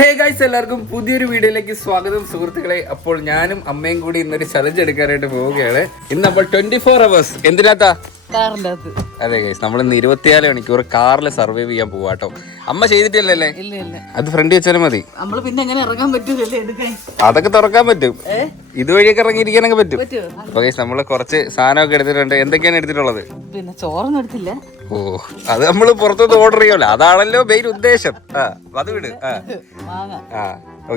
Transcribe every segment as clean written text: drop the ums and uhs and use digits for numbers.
Hey guys, എല്ലാവർക്കും പുതിയൊരു വീഡിയോയിലേക്ക് സ്വാഗതം സുഹൃത്തുക്കളെ. അപ്പോൾ ഞാനും അമ്മയും കൂടി ഇന്നൊരു ചലഞ്ച് എടുക്കാനായിട്ട് പോവുകയാണ്. ഇന്ന് നമ്മൾ 24 hours എന്തിനാത്താ കാറിന്റെ അകത്ത്. അതെ ഗൈസ്, നമ്മൾ ഇന്ന് 24 മണിക്കൂർ കാറിൽ സർവൈവ് ചെയ്യാൻ പോവാട്ടോ. അമ്മ ചെയ്തിട്ടില്ലല്ലേ? ഇല്ല അത് ഫ്രണ്ട് വെച്ചാലും മതി. നമ്മള് പിന്നെ എങ്ങനെ ഇറങ്ങാൻ പറ്റൂലല്ലേ എടുക്കാൻ? അതൊക്കെ തുറക്കാൻ പറ്റും, ഇതുവഴിയൊക്കെ ഇറങ്ങിയിരിക്കാനൊക്കെ പറ്റും. അപ്പൊ ഗൈസ്, നമ്മള് കുറച്ച് സാധനമൊക്കെ എടുത്തിട്ടുണ്ട്. എന്തൊക്കെയാണ് എടുത്തിട്ടുള്ളത്? പിന്നെ ചോറൊന്നും എടുത്തില്ല. ഓ, അത് നമ്മള് പുറത്തുനിന്ന് ഓർഡർ ചെയ്യുമല്ലോ, അതാണല്ലോ മെയിൻ ഉദ്ദേശം. അത് വിട്.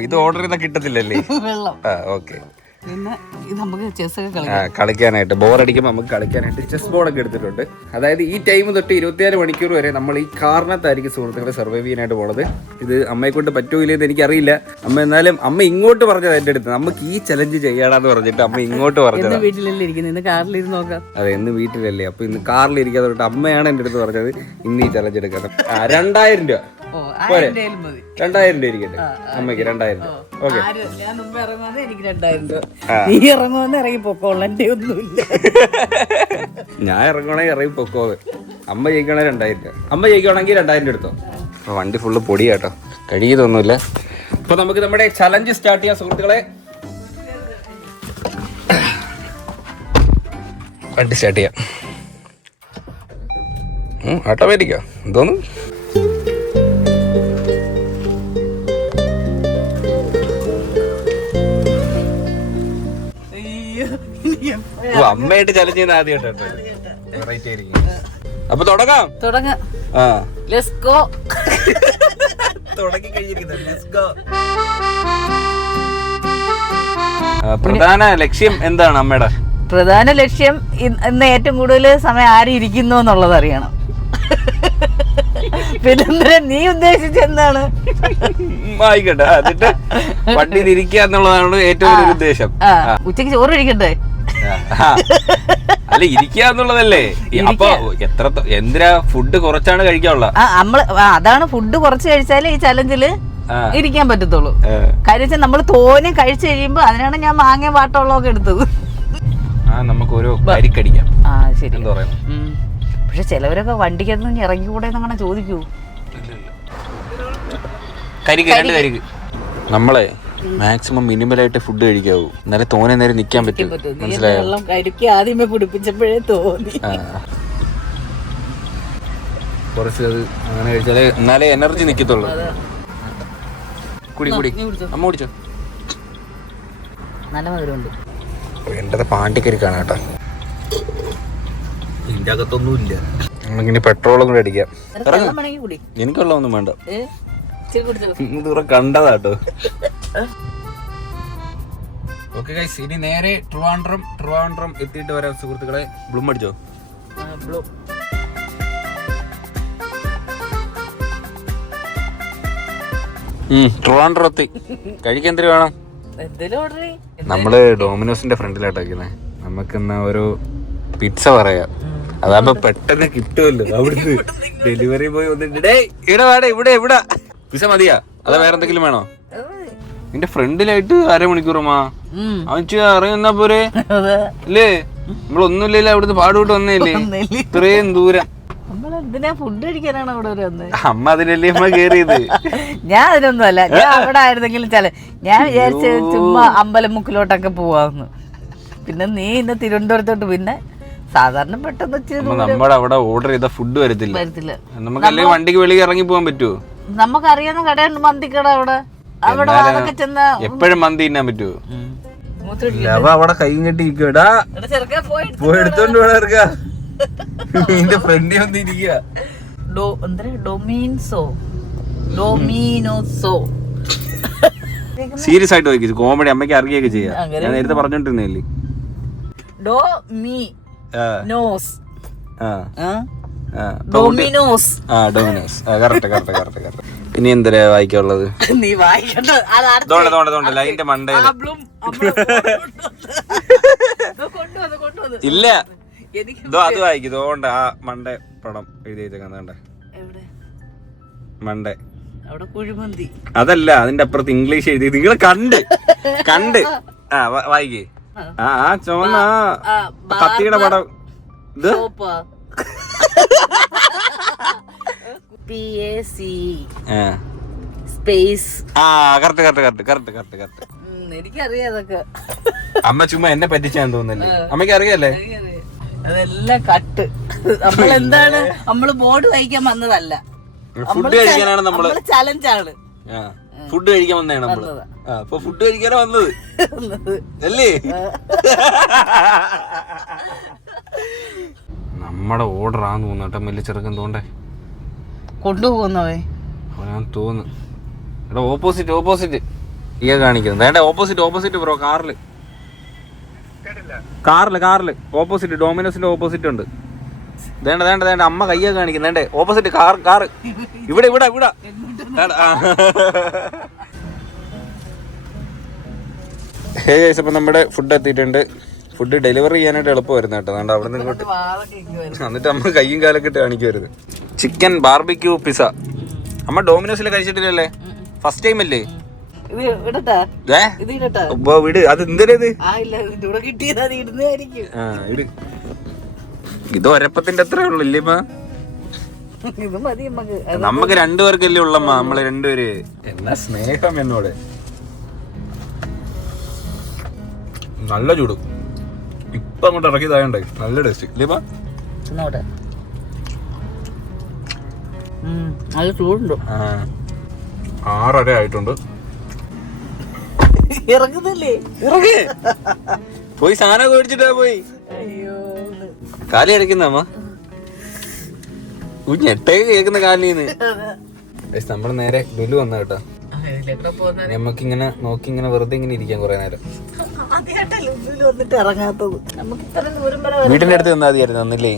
ഇത് ഓർഡർ ചെയ്താൽ കിട്ടത്തില്ലല്ലേ? വെള്ളം. ഓക്കെ. പിന്നെ ഇത് നമുക്ക് ചെസ് ഒക്കെ കളിക്കാം. കളിക്കാനായിട്ട് ബോറടിക്കുമ്പോൾ നമുക്ക് കളിക്കാനായിട്ട് ചെസ് ബോർഡൊക്കെ എടുത്തിട്ടുണ്ട്. അതായത് ഈ ടൈം തൊട്ട് 24 മണിക്കൂർ വരെ നമ്മൾ ഈ കാറിനകത്തായിരിക്കും സുഹൃത്തുക്കളെ സർവൈവ് ചെയ്യാനായിട്ട് പോണത്. ഇത് അമ്മയെ കൊണ്ട് പറ്റൂലെന്ന് എനിക്കറിയില്ല. അമ്മ എന്നാലും അമ്മ ഇങ്ങോട്ട് പറഞ്ഞത് എൻ്റെ അടുത്ത്, നമുക്ക് ഈ ചലഞ്ച് ചെയ്യാനാന്ന് പറഞ്ഞിട്ട് അമ്മ ഇങ്ങോട്ട് പറഞ്ഞത്. വീട്ടിലല്ലേ ഇരിക്കുന്നത്, ഇന്ന് കാറിലിരുന്ന് നോക്കാം. അതെ, ഇന്ന് വീട്ടിലല്ലേ, അപ്പൊ ഇന്ന് കാറിലിരിക്കാതെ തൊട്ട് അമ്മയാണ് എൻ്റെ അടുത്ത് പറഞ്ഞത് ഇന്ന് ഈ ചലഞ്ച് എടുക്കാൻ. 2000 രൂപ പോരെ? 2000 രൂപ ഇരിക്കട്ടെ അമ്മയ്ക്ക്. 2000 രൂപ. ഓക്കെ. ഞാൻ മുമ്പ് ഇറങ്ങുന്നത് എനിക്ക് 2000 രൂപ. നീ ഇറങ്ങുമെന്ന് ഇറങ്ങി പൊക്കോളാം, എന്റെ ഒന്നുമില്ല. ഞാൻ ഇറങ്ങണേ ഇറങ്ങി പൊക്കോത്. അമ്മ ജയിക്കണേ 2000 രൂപ. അമ്മ ജയിക്കണമെങ്കിൽ 2000 രൂപ എടുത്തോ. അപ്പൊ വണ്ടി ഫുള്ള് പൊടിയാട്ടോ, കഴിയതൊന്നുമില്ല. അപ്പൊ നമുക്ക് നമ്മുടെ ചലഞ്ച് സ്റ്റാർട്ട് ചെയ്യാം സുഹൃത്തുക്കളെ. വണ്ടി സ്റ്റാർട്ട് ചെയ്യാം. ഓട്ടോമാറ്റിക്കോ എന്തോന്നു? അമ്മയായിട്ട് ചലഞ്ച് ചെയ്യുന്ന ആദ്യമായിട്ടോ. അപ്പൊ തുടങ്ങാം. Let's go. തുടങ്ങി കഴിഞ്ഞിരിക്കുന്നു. Let's go. പ്രധാന ലക്ഷ്യം എന്താണ് അമ്മയുടെ? പ്രധാന ലക്ഷ്യം ഇന്ന് ഏറ്റവും കൂടുതൽ സമയം ആര് ഇരിക്കുന്നു എന്നുള്ളത് അറിയണം. പിന്നെ നീ ഉദ്ദേശിച്ചെന്താണ്? ആയിക്കോട്ടെ, എന്നിട്ട് വണ്ടിയിൽ ഇരിക്കുക എന്നുള്ളതാണ് ഏറ്റവും വലിയ ഉദ്ദേശം. ഉച്ചക്ക് ചോറ് കഴിക്കണ്ടേ? അല്ല, ഇരിക്കുക എന്നുള്ളതല്ലേ. അപ്പൊ എത്ര എന്തിനാ ഫുഡ് കുറച്ചാണ് കഴിക്കാനുള്ള? അതാണ്, ഫുഡ് കുറച്ച് കഴിച്ചാലേ ഈ ചലഞ്ചില് ഇരിക്കാൻ പറ്റത്തുള്ളൂ. കാര്യം നമ്മൾ തോനെ കഴിച്ചു കഴിയുമ്പോ അതിനാണ് ഞാൻ മാങ്ങ വാട്ടമുള്ളതൊക്കെ എടുത്തത്. നമുക്ക് ഓരോ കരിക്കടിക്കാം. ശരി. എന്താ പറയുന്നത്? പക്ഷെ ചിലവരൊക്കെ വണ്ടിക്കകത്ത് ഇറങ്ങിക്കൂടെ എന്നങ്ങനെ ചോദിക്കൂ. കരിക്ക് നമ്മളെ മാക്സിമം മിനിമലായിട്ട് ഫുഡ് കഴിക്കാവൂ, എന്നാലേ തോനെ നേരം നിക്കാൻ പറ്റും. മനസ്സിലായോ? കരിക്ക് ആദ്യമേ കുടിപ്പിച്ചപ്പോഴേ തോന്നി കുറച്ച് അത് അങ്ങനെ കഴിച്ചാലേ എന്നാലേ എനർജി നിക്കത്തുള്ളൂ. കുടി അമ്മ കുടിച്ചോ. നല്ല മധുരമുണ്ട്. എന്റെ പാണ്ടിക്കരിക്കാണ് കേട്ടോ, ഇതിന്റെ അകത്തൊന്നുമില്ല. നമ്മളിങ്ങനെ പെട്രോളും കൂടെ അടിക്കാം. എനിക്കുള്ളതൊന്നും വേണ്ട, ദൂരം കണ്ടതാട്ടോ. ഓക്കെ ഗൈസ്, ഇനി നേരെ ട്രിവാൻഡ്രം എത്തിയിട്ട് വരാം സുഹൃത്തുക്കളെ. ബ്ലൂം അടിച്ചോ? ട്രിവാൻഡ്രം എത്തി. കഴിക്കാൻ എന്തിനു വേണം? നമ്മള് ഡോമിനോസിന്റെ ഫ്രണ്ടിലായിട്ട് വയ്ക്കുന്നത്. നമുക്ക് എന്നാ ഒരു പിസ്സ പറയാം, അതാകുമ്പോ പെട്ടെന്ന് കിട്ടുമല്ലോ. അവിടുന്ന് ഡെലിവറി ബോയ് വന്നിട്ട് ഇവിടെ പിസ്സ മതിയാ, അതാ വേറെ എന്തെങ്കിലും വേണോ? നിന്റെ ഫ്രണ്ടിലായിട്ട് 1/2 മണിക്കൂറമ്മാ അറിയുന്ന പോരെ അല്ലേ? നമ്മളൊന്നുമില്ലല്ലോ, അവിടുന്ന് പാടുവിട്ട് വന്നേല്ലേ ഇത്രയും ദൂരം. ഫുഡ് കഴിക്കാനാണ് അവിടെ അമ്മ അതിനല്ലേ അമ്മ കേറിയത്. ഞാൻ അതിനൊന്നും അല്ല, ഞാൻ അവിടെ ആയിരുന്നെങ്കിലും ഞാൻ വിചാരിച്ച ചുമ്മാ അമ്പലമുക്കിലോട്ടൊക്കെ പോവാന്ന്. പിന്നെ നീ ഇന്ന് തിരുവനന്തപുരത്തോട്ട്, പിന്നെ സാധാരണ പെട്ടെന്ന് നമ്മുടെ അവിടെ ഓർഡർ ചെയ്ത ഫുഡ് വരത്തില്ല. നമുക്ക് അല്ലെങ്കിൽ വണ്ടിക്ക് വെളിയിൽ ഇറങ്ങി പോകാൻ പറ്റുമോ? നമുക്കറിയാവുന്ന കടയുണ്ട്, മന്തിക്കട. അവിടെ അതൊക്കെ ചെന്ന് എപ്പോഴും മന്തി തിന്നാൻ പറ്റുമോ? അവിടെ കൈ കെട്ടി പോയെടുത്തോണ്ട് വേണം. നിന്റെ ഫ്രണ്ടി വന്നിരിക്കുക. ഡൊമിനോസോ സീരിയസ് ആയിട്ട് നോക്കി, കോമഡി അമ്മയ്ക്ക് അറിയുകയൊക്കെ ചെയ്യാം. ഞാൻ നേരത്തെ പറഞ്ഞോണ്ടിരുന്നല്ലേ. ഡൊമിനോസ്. കറക്റ്റ്. ഇനി എന്തിനാ വായിക്കാനുള്ളത്? നീ വായിക്കണ്ട, ലൈന്റെ മണ്ടയില് ഇല്ല. അത് വായിക്കും. ഇതുകൊണ്ട് ആ മണ്ട പടം എഴുതിയേക്കണ്ട മണ്ട. അതല്ല, അതിന്റെ അപ്പുറത്ത് ഇംഗ്ലീഷ് എഴുതി നിങ്ങൾ കണ്ട് വായിക്കേ. ചുവന്ന കത്തിയുടെ പടം. ഇത് സ്പേസ്. ആ കറക്റ്റ്. എനിക്കറിയാം അതൊക്കെ. അമ്മ ചുമ്മാ എന്നെ പറ്റിച്ചാന്ന് തോന്നുന്നല്ലേ? അമ്മയ്ക്ക് അറിയാല്ലേ? അതെല്ലാം കട്ട്. നമ്മളെന്താണ്, നമ്മള് ബോർഡ് കഴിക്കാൻ വന്നതല്ല, ഫുഡ് കഴിക്കാനാണ് നമ്മള്. ചലഞ്ചാണ്. ഫുഡ് കഴിക്കാൻ വന്നതാണ് നമ്മള്. അപ്പൊ ഫുഡ് കഴിക്കാനാ വന്നത് അല്ലേ? നമ്മടെ ഓർഡർ ആന്ന് തോന്നുന്നു കേട്ടോ. വലിയ ചെറുക്കൻ തോണ്ടേ കൊണ്ടുപോകുന്നവേ ഞാൻ തോന്നുന്നു. എടാ ഓപ്പോസിറ്റ് ഈ കാണിക്കുന്നത്. വേണ്ട ഓപ്പോസിറ്റ് ബ്രോ. കാറില് ഓപ്പോസിറ്റ്, ഡോമിനോസിന്റെ ഓപ്പോസിറ്റ് ഉണ്ട്. വേണ്ട അമ്മ കയ്യാ കാണിക്കുന്നത്. ഓപ്പോസിറ്റ് കാറ് ഇവിടെ. ഹേ ഗൈസ്, അപ്പൊ നമ്മുടെ ഫുഡ് എത്തിയിട്ടുണ്ട്. ഫുഡ് ഡെലിവറി ചെയ്യാനായിട്ട് എളുപ്പമായിരുന്നു കേട്ടോ. അതുകൊണ്ട് അവിടെ നിന്ന് ഇങ്ങോട്ട് എന്നിട്ട് അമ്മ കയ്യും കാലൊക്കെ ഇട്ട് കാണിക്കുമായിരുന്നു. Chicken barbecue pizza. അമ്മ ഡോമിനോസിൽ കഴിച്ചിട്ടില്ലല്ലേ? ഫസ്റ്റ് ടൈം അല്ലേ? വിട്. അത് എന്തിനത്? ഇത് ഒരപ്പത്തിന്റെ അത്രേ ഉള്ളു ഇല്ലേ? നമുക്ക് രണ്ടുപേർക്കല്ലേ ഉള്ളമ്മ. നമ്മള് രണ്ടുപേര്. എന്നാ സ്നേഹം എന്നോട്. നല്ല ചൂട്. ഇപ്പൊ അങ്ങോട്ട് ഇറക്കിയതായോണ്ടേ നല്ല ടേസ്റ്റ് ഇല്ലേപ്പാ? നല്ല ചൂടുണ്ടോ? 6:30 ആയിട്ടുണ്ട്. പോയി സാധനം മേടിച്ചിട്ടാ പോയി. കാലി അടയ്ക്കുന്ന അമ്മ ഞെട്ടൊക്കെ കേൾക്കുന്ന കാലിന്ന്. നമ്മള് നേരെ ലുലു വന്ന കേട്ടോ. നമ്മക്കിങ്ങനെ നോക്കി ഇങ്ങനെ വെറുതെ ഇങ്ങനെ ഇരിക്കാൻ കൊറേ നേരം. വീട്ടിന്റെ അടുത്ത് നിന്നാ മതിയായിരുന്നു അന്നില്ലേ?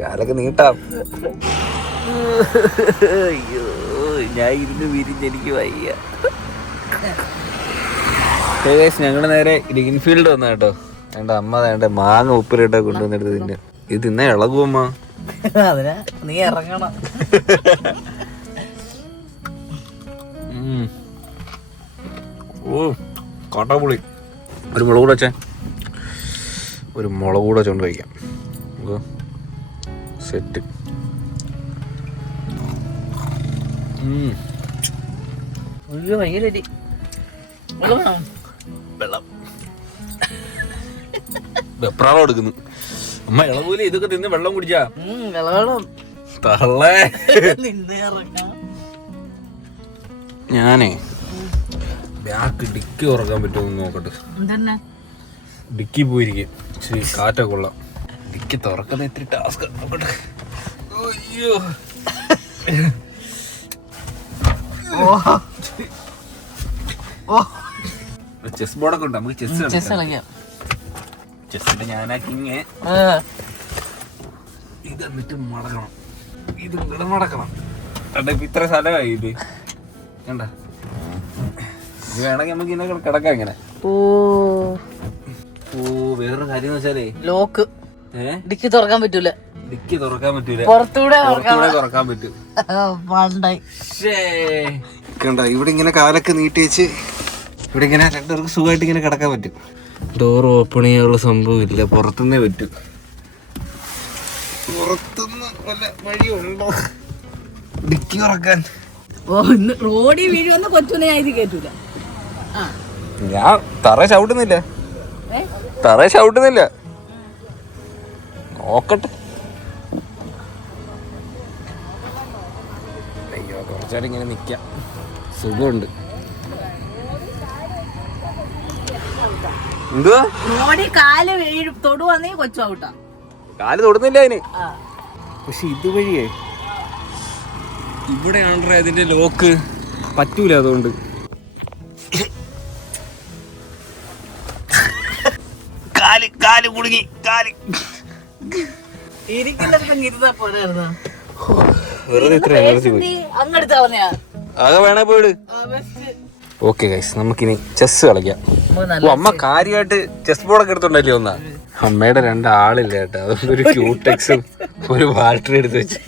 കാലൊക്കെ നീട്ടാം. അയ്യോ, ഞാൻ ഇരുന്ന് വിരിഞ്ഞെനിക്ക് വയ്യ. ഞങ്ങള് നേരെ ഗ്രീൻഫീൽഡ് വന്ന കേട്ടോ. എന്റെ അമ്മ വേണ്ട മാങ്ങ ഉപ്പിലിട്ടാ കൊണ്ടുവന്നെടുത്ത് തിന്നെ. ഇത് തിന്നാ ഇളകുവമ്മ. നീ ഇറങ്ങണം. ഓ കാട്ടാപുളി. ഒരു മുളക് കൂടെ വെച്ചേ. ഒരു മുളക് കൂടെ വെച്ചോണ്ട് കഴിക്കാം. സെറ്റ്. വെപ്രാളം എടുക്കുന്നു അമ്മ. ഇളകൂലി ഇതൊക്കെ തിന്ന് വെള്ളം കുടിച്ചാ തള്ളേ. ഞാനേ ബാക്ക് ഡിക്കി തുറക്കാൻ പറ്റുമോ നോക്കട്ടെ. ഡിക്കി പോയിരിക്കും. ശരി, കാറ്റൊക്കെ കൊള്ളാം. ഡിക്കി തുറക്കുന്ന ഇത്തിരി ടാസ്ക്. അയ്യോ, ചെസ് ബോർഡൊക്കെ ഉണ്ട്. നമുക്ക് ചെസ് കളിക്കാം. ചെസ്സിന്റെ ഞാനാ കിങ്. ഇത് എന്നിട്ട് മടക്കണം. ഇത് ഇവിടെ മടക്കണം. ഇത്ര സ്ഥലമായി ഇത് കണ്ട. ഇത് വേണമെങ്കിൽ നമുക്ക് ഇങ്ങനെ കിടക്കാം ഇങ്ങനെ. വേറൊരു കാര്യം എന്ന് വെച്ചാലേ ലോക്ക് ഡിക്കി തുറക്കാൻ പറ്റൂല. ഡിക്കി തുറക്കാൻ പറ്റൂല. പുറത്തൂടെ തുറക്കാൻ പറ്റും. കണ്ട, ഇവിടെ ഇങ്ങനെ കാലൊക്കെ നീട്ടി വെച്ച് ഇവിടെ ഇങ്ങനെ രണ്ടുപേർക്ക് സുഖമായിട്ട് ഇങ്ങനെ കിടക്കാൻ പറ്റും. ഡോർ ഓപ്പൺ ചെയ്യാനുള്ള സംഭവം ഇല്ല. പുറത്തുനിന്നേ പറ്റും. പുറത്തുനിന്ന് വല്ല വഴിയുണ്ടോ ഡിക്കി തുറക്കാൻ? റോഡിൽ വീഴുവെന്ന് കൊച്ചുനെ ഇത് കേറ്റൂല. ഞാൻ തറ ചവിട്ടുന്നില്ല. നോക്കട്ടെ. അയ്യോ, കുറച്ചാലും ഇങ്ങനെ നിക്കാം. സുഖമുണ്ട്. എന്തുവാ റോഡിൽ കാല് തൊടുവന്നേ കൊച്ചു ഔട്ടാ. കാല് തൊടുന്നില്ല അതിന്. പക്ഷെ ഇതുവഴിയേ ഇവിടെയാണേ അതിന്റെ ലോക്ക് പറ്റൂല. അതുകൊണ്ട് കാല് കുടുങ്ങി. വെറുതെ ഇത്ര എനർജി പോയി. ആകെ വേണേ പോയിട്. ഓക്കെ ഗൈസ്, നമുക്കിനി ചെസ് കളിക്കാം. അമ്മ കാര്യമായിട്ട് ചെസ് ബോർഡൊക്കെ എടുത്തോണ്ടല്ലേ ഒന്നാ. അമ്മയുടെ 2 ആളില്ല കേട്ടോ. അതുകൊണ്ട് ഒരു ക്യൂടെക്സും ഒരു ബാറ്ററി എടുത്ത് വെച്ച്.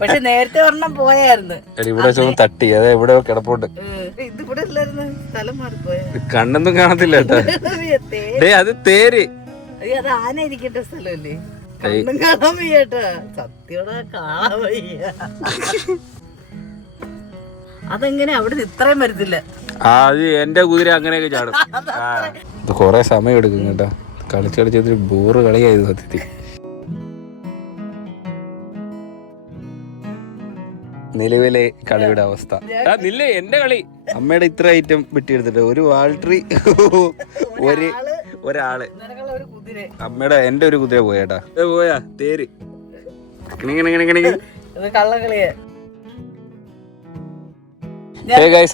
പക്ഷെ നേരത്തെ ഒരെണ്ണം പോയായിരുന്നു. ഇവിടെ വെച്ചൊന്ന് തട്ടി. അതെ ഇവിടെ കിടപ്പുണ്ട്. കണ്ണൊന്നും കാണത്തില്ല കേട്ടോ. അത് തേര്. കാണാൻ വയ്യട്ടാ, സത്യോടെ കാണാൻ വയ്യ. അതെങ്ങനെ അവിടെ ഇത്രയും വരത്തില്ല. അത് എന്റെ കുതിര അങ്ങനെയൊക്കെ ചാടും. ഇത് കൊറേ സമയം എടുക്കും കേട്ടാ, കളിച്ച് ബോറ് കളിയായത് സത്യത്തിൽ. നിലവിലെ കളിയുടെ അവസ്ഥ നില്ലേ എന്റെ കളി. അമ്മയുടെ ഇത്ര ഐറ്റം വെട്ടിയെടുത്തിട്ട് ഒരു വാൾട്രി, ഒരാള് അമ്മയുടെ എന്റെ ഒരു കുതിര പോയേട്ടാ. പോയാ തേര്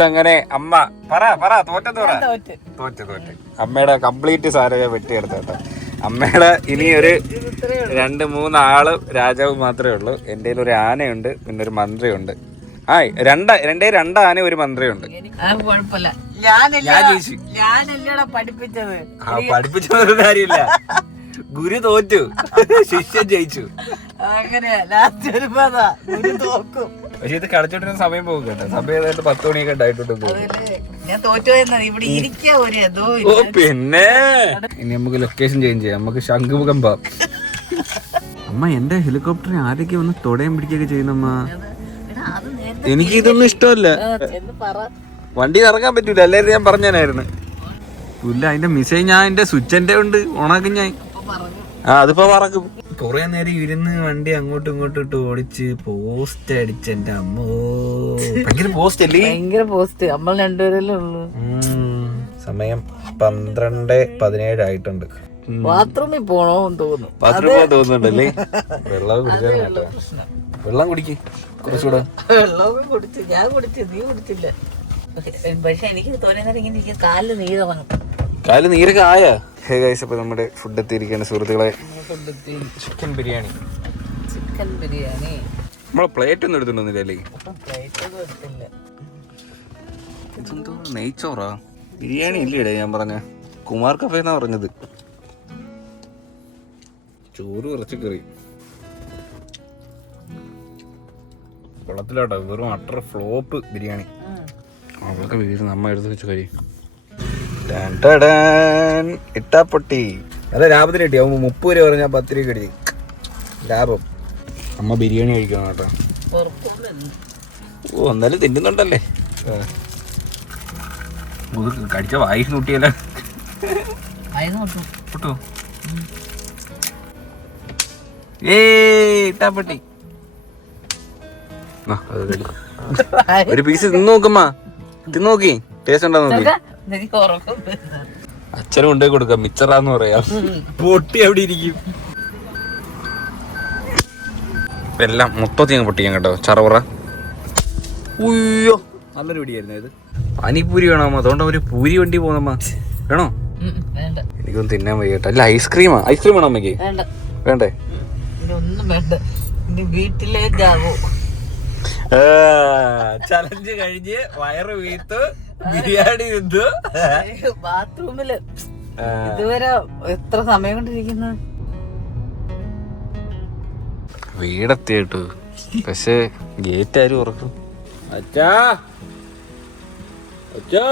അങ്ങനെ അമ്മ പറ തോറ്റെന്ന് പറ. തോറ്റ് അമ്മയുടെ കംപ്ലീറ്റ് സാധനം വെട്ടിയെടുത്തേട്ടാ. അമ്മയുടെ ഇനി ഒരു 2-3 ആള് രാജാവ് മാത്രമേ ഉള്ളൂ. എൻ്റെ ഒരു ആനയുണ്ട്, പിന്നെ ഒരു മന്ത്രിയുണ്ട്. രണ്ട് ആന ഒരു മന്ത്രിയുണ്ട്. പഠിപ്പിച്ചത് കാര്യമില്ല, ഗുരു തോറ്റു, ശിഷ്യൻ ജയിച്ചു. പക്ഷെ ഇത് കളിച്ചോണ്ടിരുന്ന സമയം പോകും കേട്ടോ. സമയം 10 മണിയൊക്കെ ഉണ്ടായിട്ടുണ്ട്. പിന്നെ ഇനി നമുക്ക് ലൊക്കേഷൻ ചേഞ്ച് ചെയ്യാം. നമുക്ക് ശംഖുമുഖം പോവാം. അമ്മ എന്റെ ഹെലികോപ്റ്ററിന് ആരൊക്കെ വന്ന് തൊടയും പിടിക്കുകയൊക്കെ ചെയ്യുന്നമ്മ. എനിക്ക് ഇതൊന്നും ഇഷ്ടമല്ല. വണ്ടി ഇറങ്ങാൻ പറ്റൂല, അല്ലായിരുന്നു ഞാൻ പറഞ്ഞാനായിരുന്നു. ഇല്ല, അതിന്റെ മിസൈൽ ഞാൻ എന്റെ സ്വിച്ച് എന്റെ ഉണ്ട്, ഓണാക്കും ഞാൻ. അതിപ്പോ പറക്കും. കൊറേ നേരം ഇരുന്ന് വണ്ടി അങ്ങോട്ടും ഇങ്ങോട്ടും ഇട്ട് ഓടിച്ച് പോസ്റ്റ് അടിച്ച് എന്റെ അമ്മ. ഭയങ്കര പോസ്റ്റ് അല്ലേ? ഭയങ്കര പോസ്റ്റ്. നമ്മൾ രണ്ടുപേരല്ലേ ഉള്ളു. സമയം 12:17 ആയിട്ടുണ്ട്. ബാത്റൂമിൽ പോണോന്ന് തോന്നുന്നു. ബാത്റൂമിൽ തോന്നുന്നുണ്ടല്ലേ? വെള്ളം കുടിച്ചാൽ വെള്ളം കുടിക്ക് കുറച്ചുകൂടെ. വെള്ളമൊക്കെ കുടിച്ചു, ഞാൻ കുടിച്ചു, നീ കുടിച്ചില്ല. പക്ഷെ എനിക്ക് തോന്നുന്നത് ഇങ്ങനെ കാലില് നീരിറങ്ങും. കാല് നീരൊക്കെ ആയാ? അപ്പൊ നമ്മുടെ ഫുഡ് എത്തിയിരിക്കുകയാണ് സുഹൃത്തുക്കളെ. ചിക്കൻ ബിരിയാണി. നമ്മളെ പ്ലേറ്റ് ഒന്നും എടുത്തിട്ടൊന്നുമില്ലേ? ഇതെന്തോ നെയ്ച്ചോറാ? ബിരിയാണി ഇല്ലേ? ഞാൻ പറഞ്ഞ കുമാർ കഫേ എന്നാ പറഞ്ഞത്. ചോറ് കുറച്ച് കറി കൊള്ളത്തിലാട്ടോ. വെറും അട്ടർ ഫ്ലോപ്പ് ബിരിയാണി. അവളൊക്കെ വീട് നമ്മ എടുത്ത് വെച്ച് കരി ഇട്ടാപ്പൊട്ടി. അല്ല, ലാഭത്തിന് കിട്ടി. അവൻ 30 രൂപ പറഞ്ഞാൽ 10 രൂപ കിട്ടി ലാഭം. അമ്മ ബിരിയാണി കഴിക്കണം കേട്ടോ. ഓ, എന്നാലും തിന്നുന്നുണ്ടല്ലേ. കടിച്ച വായിസ് കൂട്ടിയല്ല കിട്ടോ. ഇട്ടാപ്പൊട്ടി. ഒരു പീസ് തിന്നു നോക്കമ്മ, തിന്നു നോക്കി ടേസ്റ്റ് ഉണ്ടോ നോക്കി. അച്ഛനും കൊണ്ടേ കൊടുക്കാം, മിച്ചറാന്ന് പറയാം. പൊട്ടി അവിടെ ഇരിക്കും. എല്ലാം മൊത്തത്തിൽ അങ്ങ് പൊട്ടിക്കാം കേട്ടോ. ചറവറ. ഉയ്യോ, നല്ലൊരു പിടിയായിരുന്നു ഇത്. പാനിപ്പൂരി വേണോ? അതുകൊണ്ട് ഒരു പൂരി വണ്ടി പോകുന്നമ്മ. വേണോ? എനിക്കൊന്നും തിന്നാൻ വയ്യട്ടെ. അല്ല, ഐസ്ക്രീമാ? ഐസ്ക്രീം വേണോ അമ്മയ്ക്ക്? വേണ്ടേ? ചലഞ്ച് കഴിഞ്ഞ് വയറ് വീത്ത് ബിരിയാണി തിന്നു ബാത്റൂമില്. ഇതുവരെ എത്ര സമയം കൊണ്ടിരിക്കുന്നു. വീടെത്തിയിട്ടു, പക്ഷെ ഗേറ്റ് ആരും ഉറക്കും. അച്ഛാ, അച്ഛാ,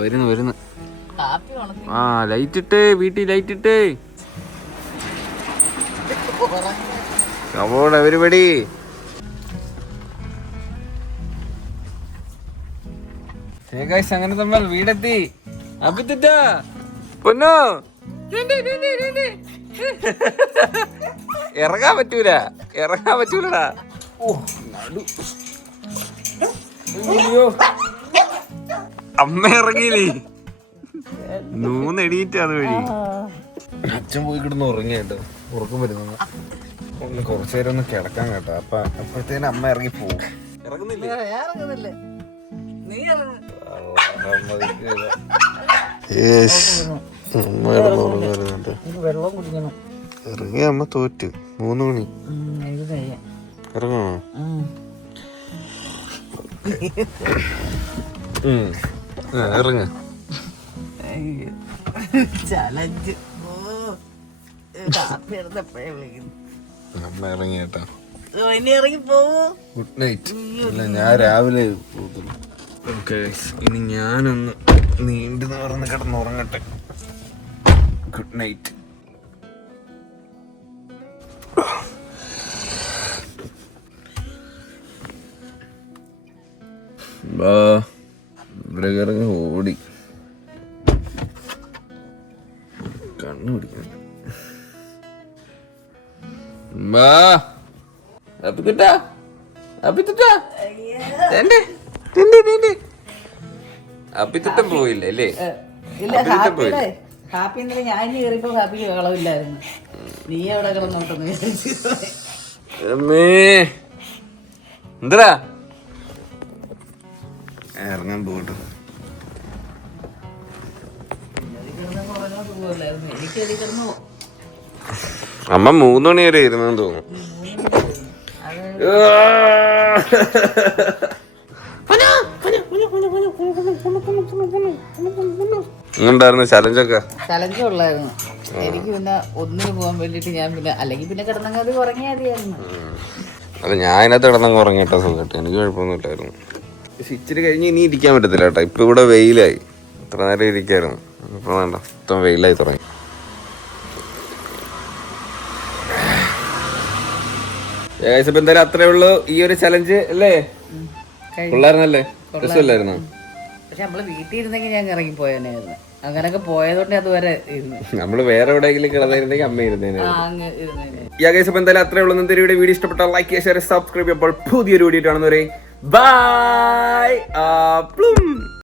വരുന്നു. ആ, ലൈറ്റ് ഇട്ടേ, വീട്ടിൽ ലൈറ്റ് ഇട്ടേ. Come on everybody. അങ്ങനെ നമ്മൾ വീടെത്തി. അഭിത്താ പൊന്നോ, ഇറങ്ങാൻ പറ്റൂലടാ. അമ്മ ഇറങ്ങിയില്ലേ? 3 എണീറ്റാണ് വഴി. അച്ഛൻ പോയി കിടന്ന് ഉറങ്ങി കേട്ടോ. ഉറക്കം വരുന്നു. കുറച്ചു നേരം ഒന്ന് കിടക്കാൻ കേട്ടോ. അപ്പോഴത്തേനും അമ്മ ഇറങ്ങി പോവും. ഇറങ്ങുന്നില്ലേ? ഇറങ്ങി അമ്മ തോറ്റ്. 3 മണി ഇറങ്ങണോ? ഇറങ്ങ. ചലഞ്ച് അമ്മ ഇറങ്ങി കേട്ടോ. ഇറങ്ങി പോവൂ. Good night. അല്ല, ഞാൻ രാവിലെ ഇനി ഞാനൊന്ന് നീണ്ടു നിവർന്ന് കിടന്നുറങ്ങട്ടെ. Good night. ഇവിടെ കിറങ്ങി ഓടി കണ്ണു പിടിക്കാൻ. അപ്പിത്തുട്ടം പോയില്ല അല്ലേ? ഇല്ല, ഹാപ്പി ഇന്നലെ ഞാൻ കയറിയപ്പോ ഹാപ്പിക്ക് കളവില്ലായിരുന്നു. നീ അവിടെ കിടന്നോട്ടെന്ന് എന്താ ഇറങ്ങാൻ പോകട്ടെ. അമ്മ 3 മണി വരെ ഇരുന്നെന്ന് തോന്നുന്നു. ഉണ്ടായിരുന്നു ചലഞ്ചൊക്കെ. ചലഞ്ച് ഉള്ളായിരുന്നു എനിക്ക്. പിന്നെ ഒന്നിന് പോകാൻ വേണ്ടിട്ട് ഞാൻ പിന്നെ അല്ലെങ്കിൽ പിന്നെ കിടന്നങ്ങത് ഉറങ്ങിയാൽ മതിയായിരുന്നു. അല്ല ഞാൻ അതിനകത്ത് കിടന്നങ്ങ് ഉറങ്ങിയിട്ട സുഖമായിട്ട്, എനിക്ക് കുഴപ്പമൊന്നുമില്ലായിരുന്നു. പക്ഷെ ഇച്ചിരി കഴിഞ്ഞ് ഇനി ഇരിക്കാൻ പറ്റത്തില്ല കേട്ടോ. ഇപ്പൊ ഇവിടെ വെയിലായി, ഇത്ര നേരം ഇരിക്കായിരുന്നു. ഇപ്പൊ വേണ്ട, മൊത്തം വെയിലായി തുടങ്ങി. ഇപ്പൊ എന്തായാലും അത്രേ ഉള്ളൂ ഈ ഒരു ചലഞ്ച് അല്ലേ? പിള്ളേർന്നല്ലേ, രസമല്ലായിരുന്നു. പക്ഷെ നമ്മള് വീട്ടിൽ ഇരുന്നെങ്കിൽ ഞാൻ ഇറങ്ങിപ്പോയനായിരുന്നു. അങ്ങനൊക്കെ പോയതുകൊണ്ട് അതുവരെ നമ്മള് വേറെ എവിടെയെങ്കിലും കിടന്നിരുന്നെങ്കിൽ അമ്മ ഇരുന്നേനെ. അപ്പൊ എന്തായാലും അത്രേ ഉള്ളൂ. ഇന്നത്തെ വീഡിയോ ഇഷ്ടപ്പെട്ടാൽ ലൈക്ക് ചെയ്യുക, ഷെയർ, സബ്സ്ക്രൈബ്. അപ്പോൾ പുതിയൊരു വീഡിയോ കാണുന്നവരെ ബൈ.